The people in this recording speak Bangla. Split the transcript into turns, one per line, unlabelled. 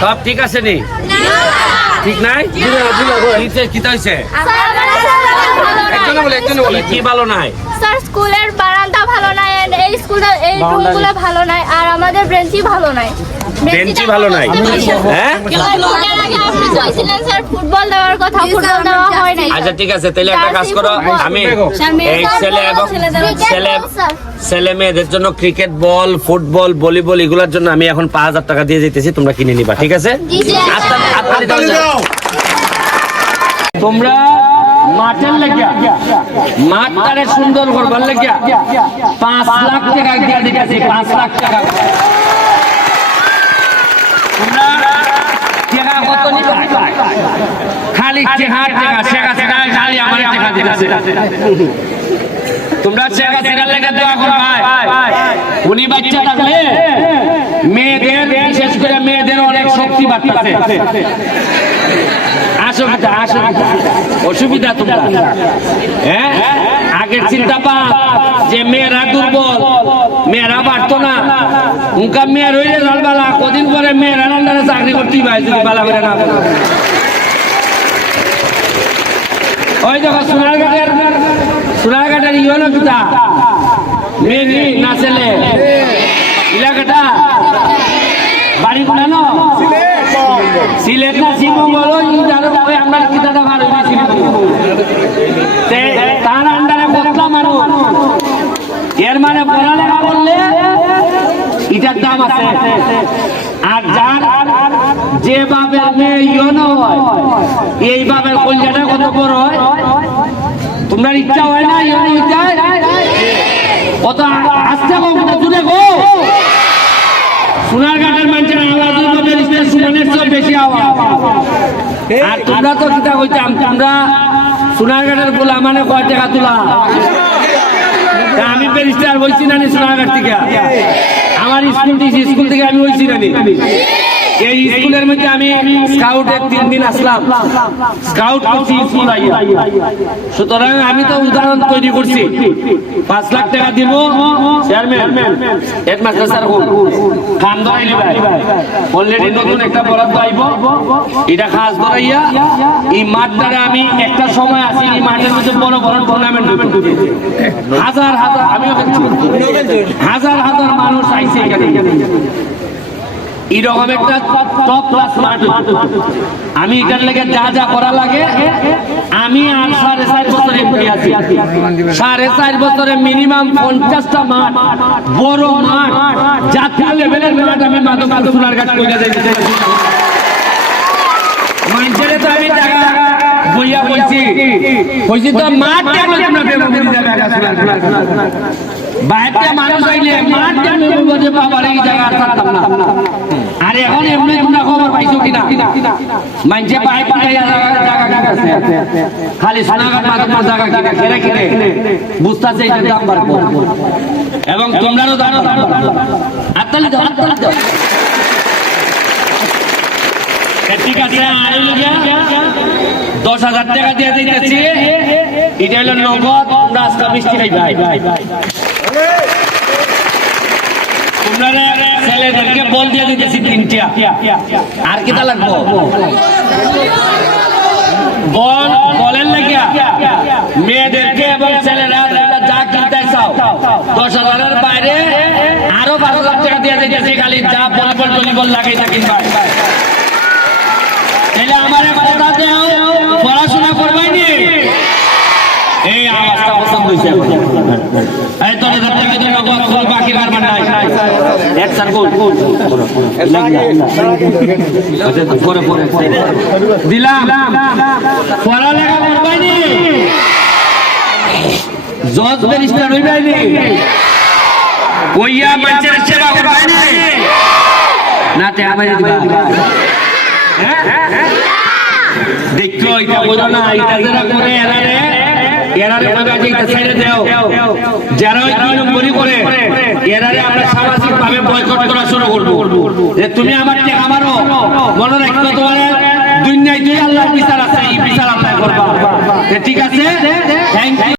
সব ঠিক আছে নি ঠিক নাই কিতে কিতা হইছে
একজনে বলে একজনে বলে
কি ভালো নাই
স্যার স্কুলের বারান্দা ভালো নাই এই স্কুলটা এই রুমগুলো ভালো নাই আর আমাদের ভালো নাই
বেঞ্চি ভালো হ্যাঁ
ফুটবল দেওয়ার কথা ফুটবল দেওয়া হয়
আচ্ছা ঠিক আছে তাহলে একটা কাজ করো। আমি এই ছেলে এবং ছেলে ছেলে মেয়েদের জন্য ক্রিকেট বল ফুটবল ভলিবল এগুলোর জন্য আমি এখন পাঁচ হাজার টাকা দিয়ে যেতেছি তোমরা কিনে নিবা ঠিক আছে? দাও যাও। তোমরা মাঠের লেগিয়া মাঠটারে সুন্দর করবার লেগিয়া পাঁচ লাখ টাকা দিয়ে দিতেছি পাঁচ লাখ টাকা। তোমরা কত নিবা? খালি শেখা খালি তোমরা লেগে করবা উনি বাচ্চা থাকলে মেয়েদের, বিশেষ করে মেয়েদের অনেক শক্তি হ্যাঁ? আগের চিন্তা পা যে মেয়েরা দুর্বল, মেয়েরা পারতো না। উনকা মেয়ের হইলে কদিন পরে মেয়েরা চাকরি করতেই পাই যদি করে না। ওই দেখো সোনারঘাটের সোনারঘাটের ইয়নো পিতা মেয়ে নি ছেলে? এলাকাটা বাড়ি কোনানো সিলেট না শ্রীমঙ্গল? ওই আমার কিতাটা ভালো তার আন্ডারে বদলা মানুষ। এর মানে পড়ালেখা করলে এটার দাম আছে। আর যার যে বাবের মেয়ে ইয়নো হয়, এই বাবের কলজাটা কত বড় তোমরা ইচ্ছা হয় না কত আস্তে কম কত দূরে গো? সোনারঘাটের মানুষের আওয়াজ সুনানের চেয়ে বেশি আর তোমরা তো কিতা কইতাম তোমরা সোনারঘাটের বলা মানে কয় টাকা তোলা? আমি ব্যারিস্টার হইছি না সোনারঘাট থেকে? আমার স্কুল স্কুল থেকে আমি না নি? এই স্কুলের মধ্যে আমি স্কাউটের তিন দিন আসলাম। স্কাউট করছি স্কুল সুতরাং আমি তো উদাহরণ তৈরি করছি। পাঁচ লাখ টাকা দিব চেয়ারম্যান হেডমাস্টার স্যার খান ধরাইলি ভাই। অলরেডি নতুন একটা বরাদ্দ আইব। এটা খাস ধরাইয়া, এই মাঠটারে আমি একটা সময় আছি, এই মাঠের মধ্যে বড় বড় টুর্নামেন্ট হাজার হাজার, আমিও দেখছি। হাজার হাজার মানুষ আইছে এখানে। এরকম একটা টপ ক্লাস আমি এখান থেকে যা যা করা লাগে আমি আর সাড়ে চার বছর এমপি আছি। সাড়ে চার বছরে মিনিমাম পঞ্চাশটা মাঠ বড় মাঠ জাতীয় লেভেলের মাঠ আমি মাদক মাদক সোনার গাছ করে যাইতে মানুষের তো আমি টাকা বইয়া বলছি বলছি তো মাঠ কেন তোমরা বাইরে মানুষ আইলে মাঠ কেন বাবার এই জায়গা আর থাকতাম না আর এখন এমনি তোমরা খবর পাইছো মানছে পাই পাই জায়গা কিনতেছে খালি সোনাঘাট মাদক জায়গা কিনে খেরে কিনে। বুঝতেছে এটা দাম বাড়বো এবং তোমরাও জানো আত্মালি দাও আত্মালি দাও। দশ হাজার টাকা দিয়ে দিতেছি। এটা হলো নগদ আজকে মিষ্টি খাই, ভাই। তোমরা ছেলেদেরকে বল দিয়ে দিতেছি তিনটা। আর কিটা লাগবো? বল বলেন লাগিয়া। মেয়েদেরকে এবং ছেলেরা যা কিনতে চাও, দশ হাজারের বাইরে আরও বারো হাজার টাকা দিয়ে দিতেছি, খালি যা ভলিবল টলিবল লাগাই থাকি তাহলে আমার কথা দেও, পড়াশোনা করবাইনি এই আওয়াজটা পছন্দ হইছে এই, তোর এদের থেকে দিন নগদ ফুল নাই। এক স্যার গোল আচ্ছা পরে পরে দিলাম। পড়ালেখা করবাইনি। জজ ব্যারিস্টার হইবাইনি। কইয়া মানুষের সেবা করবাইনি। না তে আমারে দিবা দেখো এটা বোঝো না, এটা যারা করে এরারে এরারে বোঝা যে ছেড়ে দাও। যারা ওই দুই নম্বরই করে, এরারে আমরা সামাজিক ভাবে বয়কট করা শুরু করব। যে তুমি আমার মনে দুনিয়ায় দুই আল্লাহর বিচার আছে, এই বিচার করবা। ঠিক আছে? Thank you